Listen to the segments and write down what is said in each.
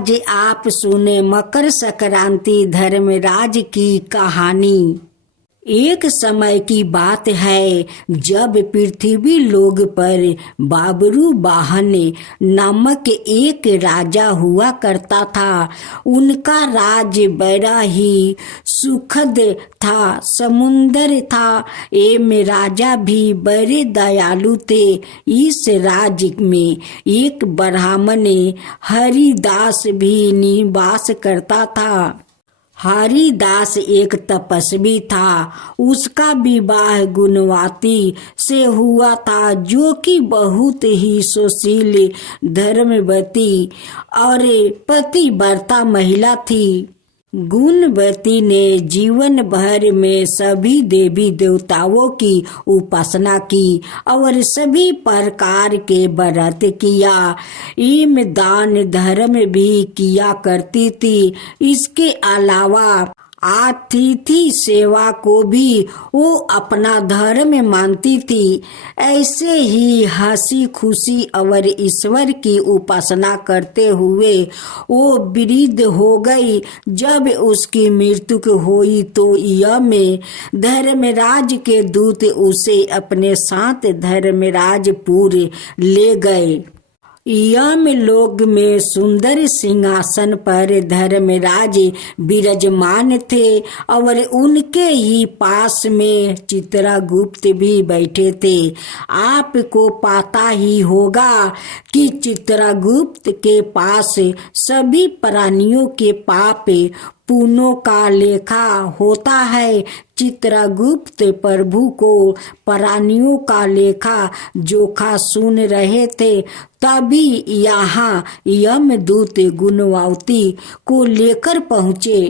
आज आप सुने मकर संक्रांति धर्मराज की कहानी। एक समय की बात है जब पृथ्वी लोक पर बाबरू वाहन नामक एक राजा हुआ करता था। उनका राज्य बड़ा ही सुखद था, समुंदर था एवं राजा भी बड़े दयालु थे। इस राज्य में एक ब्राह्मण हरिदास भी निवास करता था। हरिदास एक तपस्वी था। उसका विवाह गुणवती से हुआ था, जो कि बहुत ही सुशील, धर्मवती और पतिव्रता महिला थी। गुणवती ने जीवन भर में सभी देवी देवताओं की उपासना की और सभी प्रकार के व्रत किया एवं दान धर्म भी किया करती थी। इसके अलावा अतिथि सेवा को भी वो अपना धर्म मानती थी। ऐसे ही हंसी खुशी और ईश्वर की उपासना करते हुए वो वृद्ध हो गई। जब उसकी मृत्यु हुई तो यम धर्मराज के दूत उसे अपने साथ धर्मराजपुर ले गए। यम लोक में सुंदर सिंहासन पर धर्मराज विराजमान थे और उनके ही पास में चित्रगुप्त भी बैठे थे। आपको पता ही होगा कि चित्रगुप्त के पास सभी प्राणियों के पाप पुण्यों का लेखा होता है। चित्रगुप्त प्रभु को प्राणियों का लेखा जोखा सुन रहे थे। तभी यहाँ यमदूत गुणवती को लेकर पहुँचे।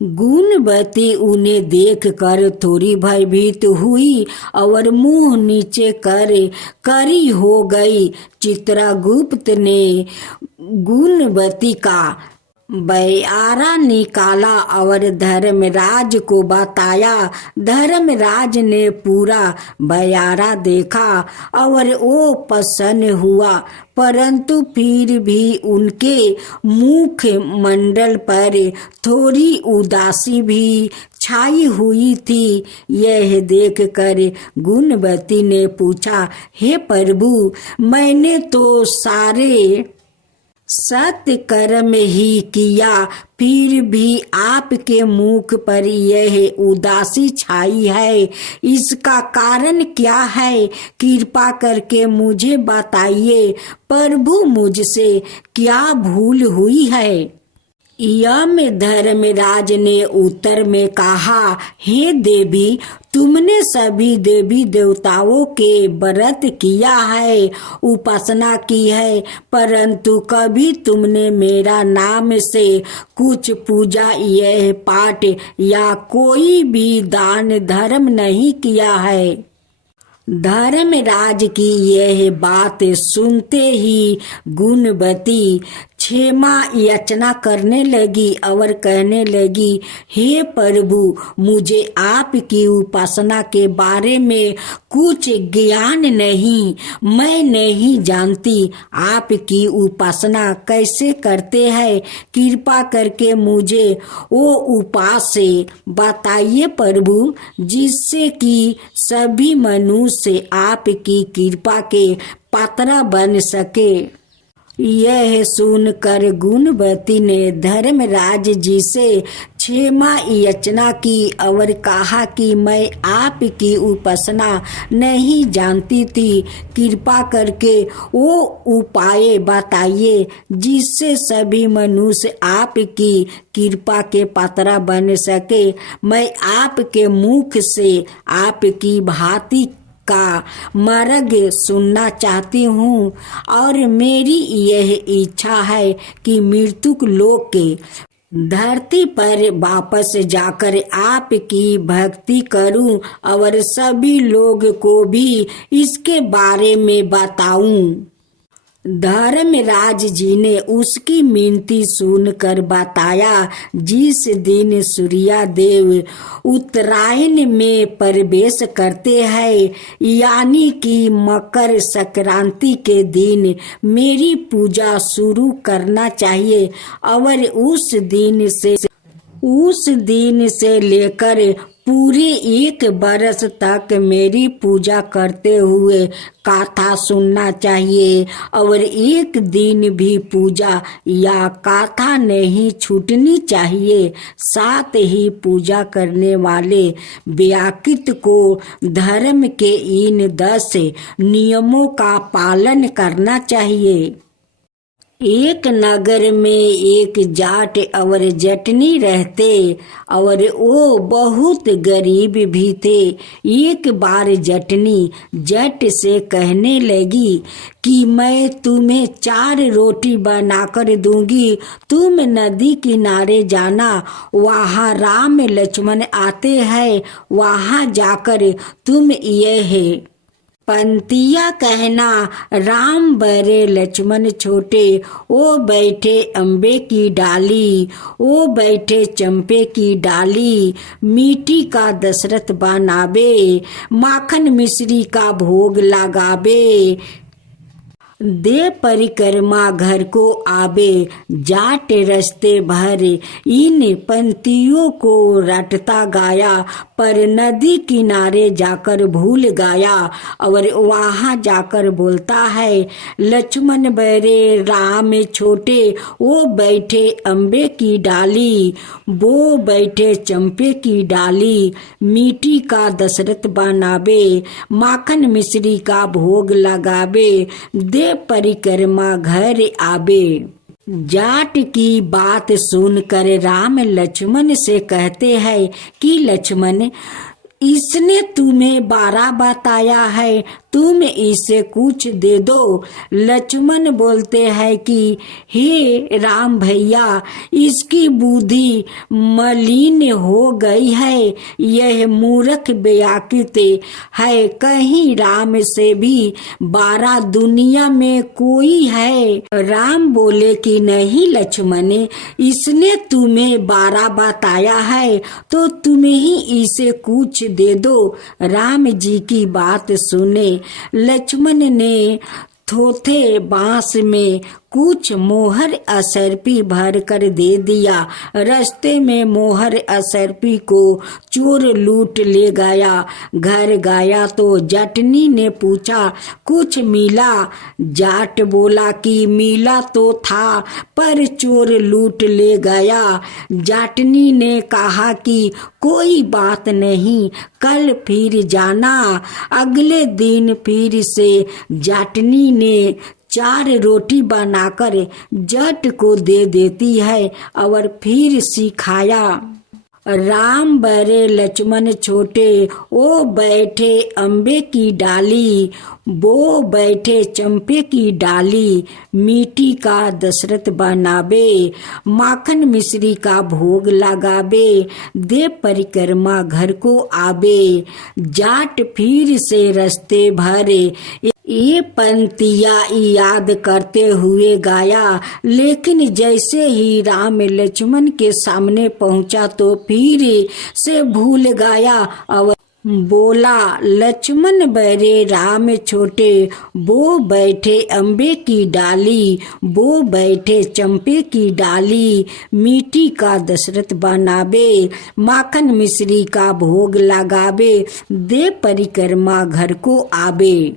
गुणवती उन्हें देखकर थोड़ी भयभीत हुई और मुंह नीचे कर करी हो गई। चित्रगुप्त ने गुणवती का बयारा निकाला और धर्मराज को बताया। धर्मराज ने पूरा बयारा देखा और वो प्रसन्न हुआ, परंतु फिर भी उनके मुख मंडल पर थोड़ी उदासी भी छाई हुई थी। यह देखकर गुणवती ने पूछा, हे प्रभु, मैंने तो सारे सत्य कर्म ही किया, फिर भी आपके मुख पर यह उदासी छाई है। इसका कारण क्या है? कृपा करके मुझे बताइए। प्रभु, मुझसे क्या भूल हुई है? यम धर्मराज ने उत्तर में कहा, हे देवी, तुमने सभी देवी देवताओं के व्रत किया है, उपासना की है, परंतु कभी तुमने मेरा नाम से कुछ पूजा यह पाठ या कोई भी दान धर्म नहीं किया है। धर्मराज की यह बात सुनते ही गुणवती क्षमा याचना करने लगी और कहने लगी, हे प्रभु, मुझे आपकी उपासना के बारे में कुछ ज्ञान नहीं। मैं नहीं जानती आपकी उपासना कैसे करते हैं। कृपा करके मुझे वो उपाय से बताइए प्रभु, जिससे कि सभी मनुष्य आपकी कृपा के पात्र बन सके। यह सुनकर गुणवती ने धर्मराज जी से क्षमा याचना की और कहा कि मैं आपकी उपासना नहीं जानती थी। कृपा करके वो उपाय बताइए जिससे सभी मनुष्य आपकी कृपा के पात्र बन सके। मैं आपके मुख से आपकी भांति का मार्ग सुनना चाहती हूँ और मेरी यह इच्छा है कि मृत्यु लोक के धरती पर वापस जाकर आपकी भक्ति करूं और सभी लोग को भी इसके बारे में बताऊं। धर्मराज जी ने उसकी मिनती सुनकर बताया, जिस दिन सूर्यदेव उत्तरायण में प्रवेश करते हैं, यानी कि मकर संक्रांति के दिन मेरी पूजा शुरू करना चाहिए और उस दिन से लेकर पूरे 1 बरस तक मेरी पूजा करते हुए गाथा सुनना चाहिए और एक दिन भी पूजा या गाथा नहीं छूटनी चाहिए। साथ ही पूजा करने वाले व्यक्ति को धर्म के इन 10 नियमों का पालन करना चाहिए। एक नगर में एक जाट और जटनी रहते और वो बहुत गरीब भी थे। एक बार जटनी जट से कहने लगी कि मैं तुम्हें 4 रोटी बनाकर दूंगी, तुम नदी किनारे जाना, वहाँ राम लक्ष्मण आते हैं, वहाँ जाकर तुम ये पंक्तियाँ कहना। राम बड़े लक्ष्मण छोटे, ओ बैठे अम्बे की डाली, ओ बैठे चंपे की डाली, मिट्टी का दशरथ बनावे, माखन मिश्री का भोग लगावे, दे परिक्रमा घर को आवे, जाट रस्ते भर। इन पंक्तियों को रटता गाया, पर नदी किनारे जाकर भूल गया और वहाँ जाकर बोलता है, लक्ष्मण बड़े राम छोटे, वो बैठे अम्बे की डाली, वो बैठे चंपे की डाली, मिट्टी का दशरथ बनावे, माखन मिश्री का भोग लगावे, दे परिक्रमा घर आवे। जाट की बात सुनकर राम लक्ष्मण से कहते हैं कि लक्ष्मण, इसने तुम्हें 12 बताया है, तुम इसे कुछ दे दो। लक्ष्मण बोलते हैं कि हे राम भैया, इसकी बुद्धि मलिन हो गई है, यह मूर्ख व्याकुत है, कहीं राम से भी 12 दुनिया में कोई है। राम बोले कि नहीं लक्ष्मण, इसने तुम्हें 12 बताया है तो तुम ही इसे कुछ दे दो। राम जी की बात सुने लक्ष्मण ने थोथे बांस में कुछ मोहर असरपी भर कर दे दिया। रास्ते में मोहर असरपी को चोर लूट ले गया। घर गया तो जटनी ने पूछा, कुछ मिला? जाट बोला कि मिला तो था, पर चोर लूट ले गया। जाटनी ने कहा कि कोई बात नहीं, कल फिर जाना। अगले दिन फिर से जाटनी ने 4 रोटी बनाकर जट को दे देती है और फिर सिखाया, राम बड़े लक्ष्मण छोटे, ओ बैठे अम्बे की डाली, वो बैठे चंपे की डाली, मिट्टी का दशरथ बनावे, माखन मिश्री का भोग लगावे, दे परिक्रमा घर को आवे। जाट फिर से रास्ते भरे। ये पंक्तियाँ याद करते हुए गाया, लेकिन जैसे ही राम लक्ष्मण के सामने पहुंचा तो फिर से भूल गया और बोला, लक्ष्मण बड़े राम छोटे, वो बैठे अम्बे की डाली, वो बैठे चंपे की डाली, मिट्टी का दशरथ बनावे, माखन मिश्री का भोग लगावे, दे परिक्रमा घर को आवे।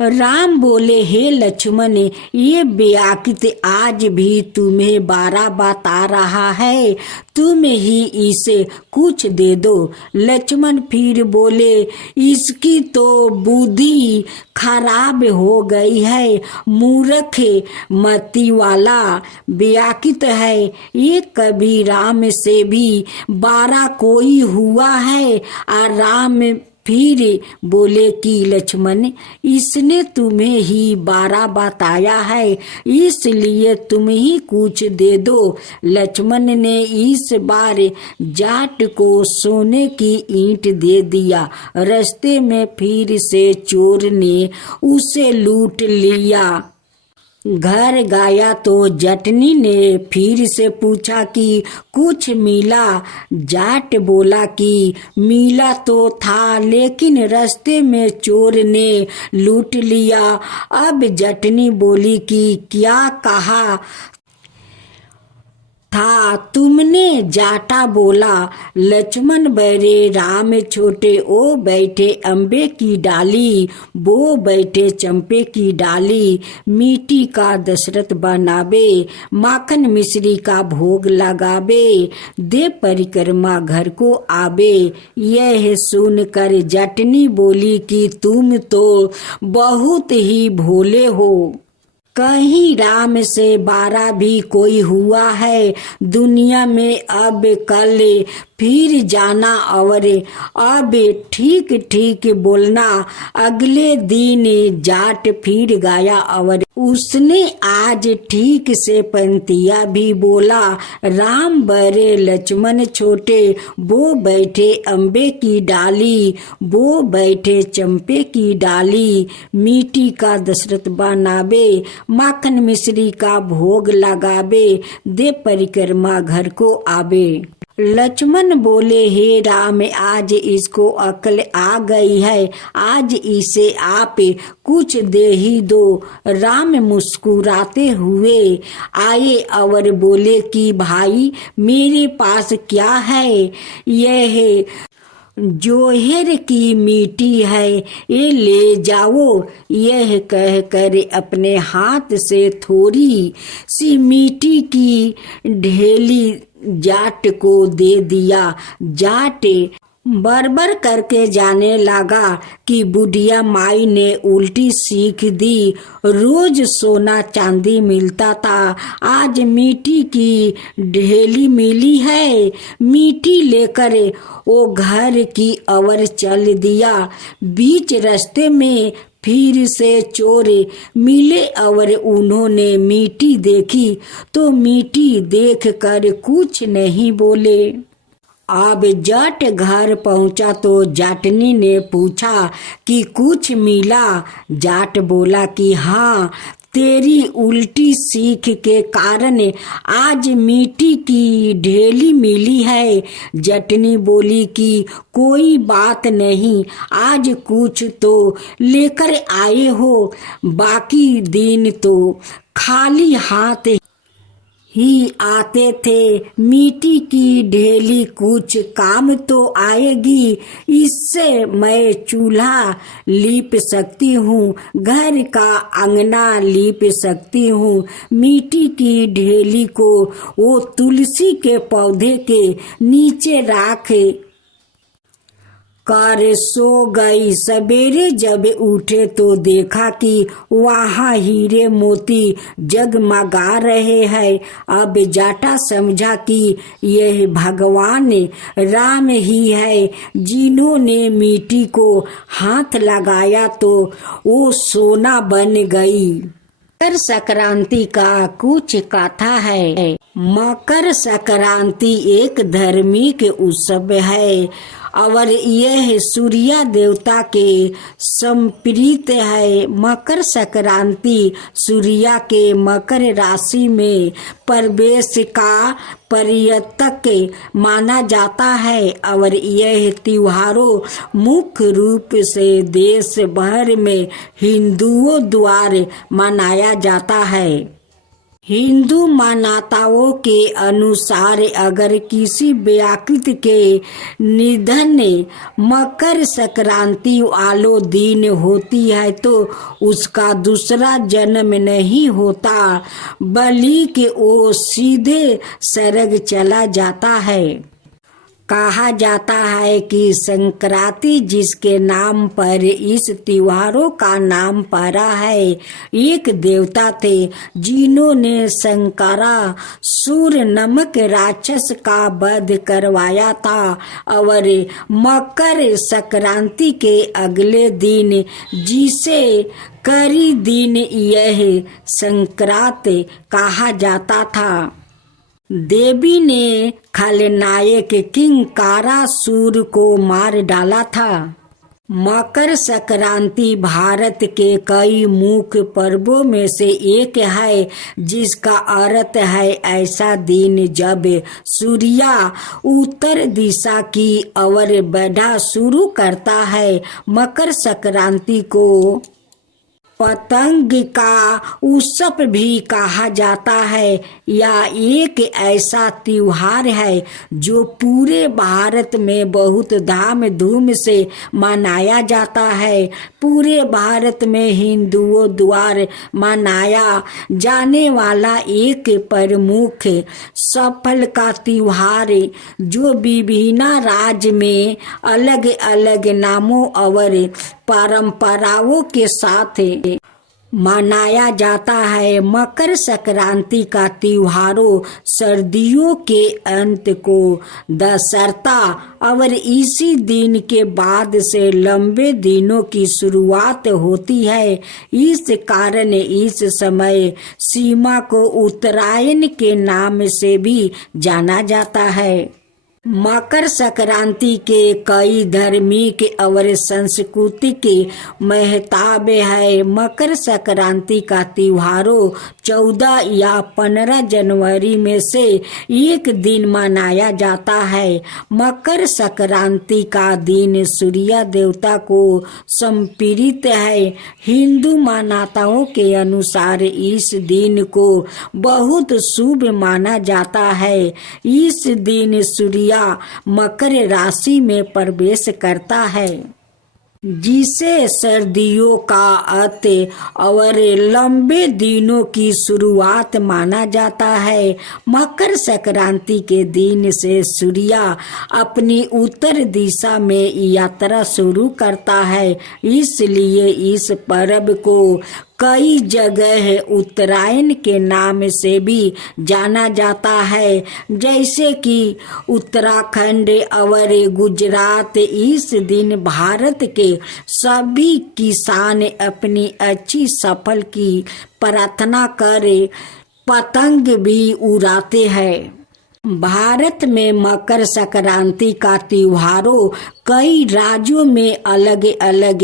राम बोले, हे लक्ष्मण, ये व्याकुत आज भी तुम्हें 12 बता रहा है, तुम ही इसे कुछ दे दो। लक्ष्मण फिर बोले, इसकी तो बुद्धि खराब हो गई है, मूर्ख मति वाला व्याकुत है, ये कभी राम से भी 12 कोई हुआ है। और राम फिर बोले कि लक्ष्मण, इसने तुम्हें ही 12 बताया है, इसलिए तुम ही कुछ दे दो। लक्ष्मण ने इस बार जाट को सोने की ईंट दे दिया। रास्ते में फिर से चोर ने उसे लूट लिया। घर गया तो जटनी ने फिर से पूछा कि कुछ मिला। जाट बोला कि मिला तो था, लेकिन रास्ते में चोर ने लूट लिया। अब जटनी बोली कि क्या कहा था तुमने? जाटा बोला, लक्ष्मण बड़े राम छोटे, ओ बैठे अम्बे की डाली, वो बैठे चंपे की डाली। मिट्टी का दशरथ बनावे, माखन मिश्री का भोग लगावे, दे परिक्रमा घर को आवे। यह सुनकर जटनी बोली कि तुम तो बहुत ही भोले हो। कहीं राम से 12 भी कोई हुआ है दुनिया में? अब कल फिर जाना और अब ठीक ठीक बोलना। अगले दिन जाट फिर गया और उसने आज ठीक से पंक्तियाँ भी बोला। राम बड़े लक्ष्मण छोटे, वो बैठे अम्बे की डाली, वो बैठे चंपे की डाली। मिट्टी का दशरथ बनावे, माखन मिश्री का भोग लगावे, दे परिक्रमा घर को आवे। लक्ष्मण बोले, हे राम, आज इसको अकल आ गई है, आज इसे आप कुछ दे ही दो। राम मुस्कुराते हुए आए और बोले कि भाई, मेरे पास क्या है? यह जोहर की मिट्टी है, ये ले जाओ। यह कह कर अपने हाथ से थोड़ी सी मिट्टी की ढेली जाट को दे दिया। जाट बरबर करके जाने लगा कि बुढ़िया माई ने उल्टी सीख दी। रोज सोना चांदी मिलता था, आज मिट्टी की ढेली मिली है। मिट्टी लेकर वो घर की ओर चल दिया। बीच रास्ते में फिर से चोर मिले और उन्होंने मिट्टी देखी तो मिट्टी देखकर कुछ नहीं बोले। अब जट घर पहुंचा तो जाटनी ने पूछा कि कुछ मिला? जाट बोला कि हाँ, तेरी उल्टी सीख के कारण आज मिट्टी की ढेली मिली है। जटनी बोली कि कोई बात नहीं, आज कुछ तो लेकर आए हो, बाकी दिन तो खाली हाथ ही आते थे। मिट्टी की ढेली कुछ काम तो आएगी, इससे मैं चूल्हा लीप सकती हूँ, घर का अंगना लीप सकती हूँ। मिट्टी की ढेली को वो तुलसी के पौधे के नीचे रख कर सो गई। सवेरे जब उठे तो देखा कि वहाँ हीरे मोती जगमगा रहे हैं। अब जाटा समझा कि यह भगवान राम ही है, जिन्होंने मिट्टी को हाथ लगाया तो वो सोना बन गई। मकर संक्रांति का कुछ कथा है। मकर संक्रांति एक धार्मिक उत्सव है और यह सूर्य देवता के समर्पित है। मकर संक्रांति सूर्य के मकर राशि में प्रवेश का पर्यटक माना जाता है और यह त्योहारों मुख्य रूप से देश भर में हिंदुओं द्वारा मनाया जाता है। हिंदू मान्यताओं के अनुसार अगर किसी व्यक्ति के निधन मकर संक्रांति वालो दिन होती है तो उसका दूसरा जन्म नहीं होता, बल्कि वो सीधे स्वर्ग चला जाता है। कहा जाता है कि संक्रांति जिसके नाम पर इस त्योहारों का नाम पड़ा है, एक देवता थे जिन्होंने शंकरासुर नामक राक्षस का वध करवाया था और मकर संक्रांति के अगले दिन जिसे करी दिन यह संक्रांति कहा जाता था, देवी ने खलनायक किंकारासुर को मार डाला था। मकर संक्रांति भारत के कई मुख्य पर्वों में से एक है, जिसका अर्थ है ऐसा दिन जब सूर्य उत्तर दिशा की ओर बढ़ना शुरू करता है। मकर संक्रांति को पतंग का उत्सव भी कहा जाता है। यह एक ऐसा त्योहार है जो पूरे भारत में बहुत धाम-धूम से मनाया जाता है। पूरे भारत में हिंदुओं द्वारा मनाया जाने वाला एक प्रमुख सफल का त्योहार जो विभिन्न राज्य में अलग अलग नामों और परंपराओं के साथ मनाया जाता है। मकर संक्रांति का त्योहारों सर्दियों के अंत को दर्शाता और इसी दिन के बाद से लंबे दिनों की शुरुआत होती है। इस कारण इस समय सीमा को उत्तरायण के नाम से भी जाना जाता है। मकर संक्रांति के कई धार्मिक और सांस्कृतिक महत्व है। मकर संक्रांति का त्योहारों 14 या 15 जनवरी में से एक दिन मनाया जाता है। मकर संक्रांति का दिन सूर्य देवता को समर्पित है। हिंदू मान्यताओं के अनुसार इस दिन को बहुत शुभ माना जाता है। इस दिन सूर्य मकर राशि में प्रवेश करता है, जिसे सर्दियों का अंत और लंबे दिनों की शुरुआत माना जाता है। मकर संक्रांति के दिन से सूर्य अपनी उत्तर दिशा में यात्रा शुरू करता है, इसलिए इस पर्व को कई जगह उत्तरायण के नाम से भी जाना जाता है, जैसे कि उत्तराखंड और गुजरात। इस दिन भारत के सभी किसान अपनी अच्छी सफल की प्रार्थना कर पतंग भी उड़ाते हैं। भारत में मकर संक्रांति का त्योहारों कई राज्यों में अलग अलग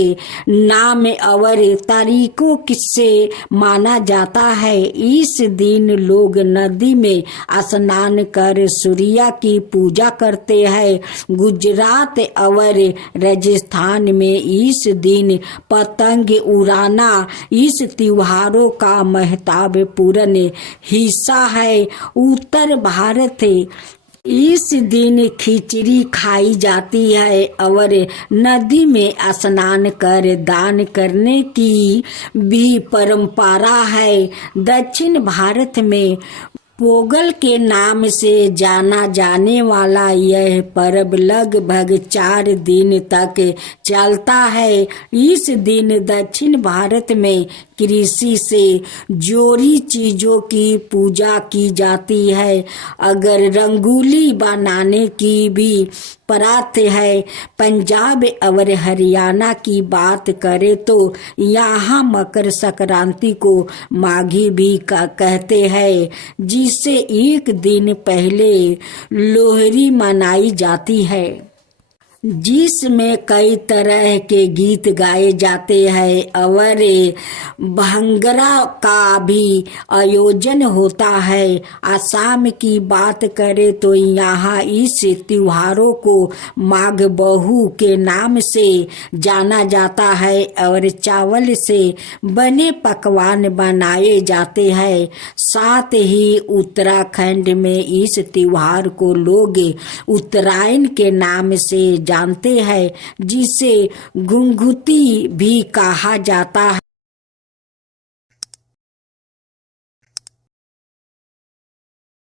नाम और तरीकों से माना जाता है। इस दिन लोग नदी में स्नान कर सूर्य की पूजा करते हैं। गुजरात और राजस्थान में इस दिन पतंग उड़ाना इस त्योहारों का महत्वपूर्ण हिस्सा है। उत्तर भारत इस दिन खिचड़ी खाई जाती है और नदी में स्नान कर दान करने की भी परंपरा है। दक्षिण भारत में पोंगल के नाम से जाना जाने वाला यह पर्व लगभग 4 दिन तक चलता है। इस दिन दक्षिण भारत में कृषि से जुड़ी चीजों की पूजा की जाती है। अगर रंगोली बनाने की भी प्रथा है। पंजाब और हरियाणा की बात करें तो यहाँ मकर संक्रांति को माघी भी कहते हैं, जिससे एक दिन पहले लोहड़ी मनाई जाती है, जिसमें कई तरह के गीत गाए जाते हैं और भांगड़ा का भी आयोजन होता है। असम की बात करें तो यहाँ इस त्योहारों को माघ बहु के नाम से जाना जाता है और चावल से बने पकवान बनाए जाते हैं। साथ ही उत्तराखंड में इस त्योहार को लोग उत्तरायण के नाम से जानते हैं, जिसे घुंघुती भी कहा जाता है।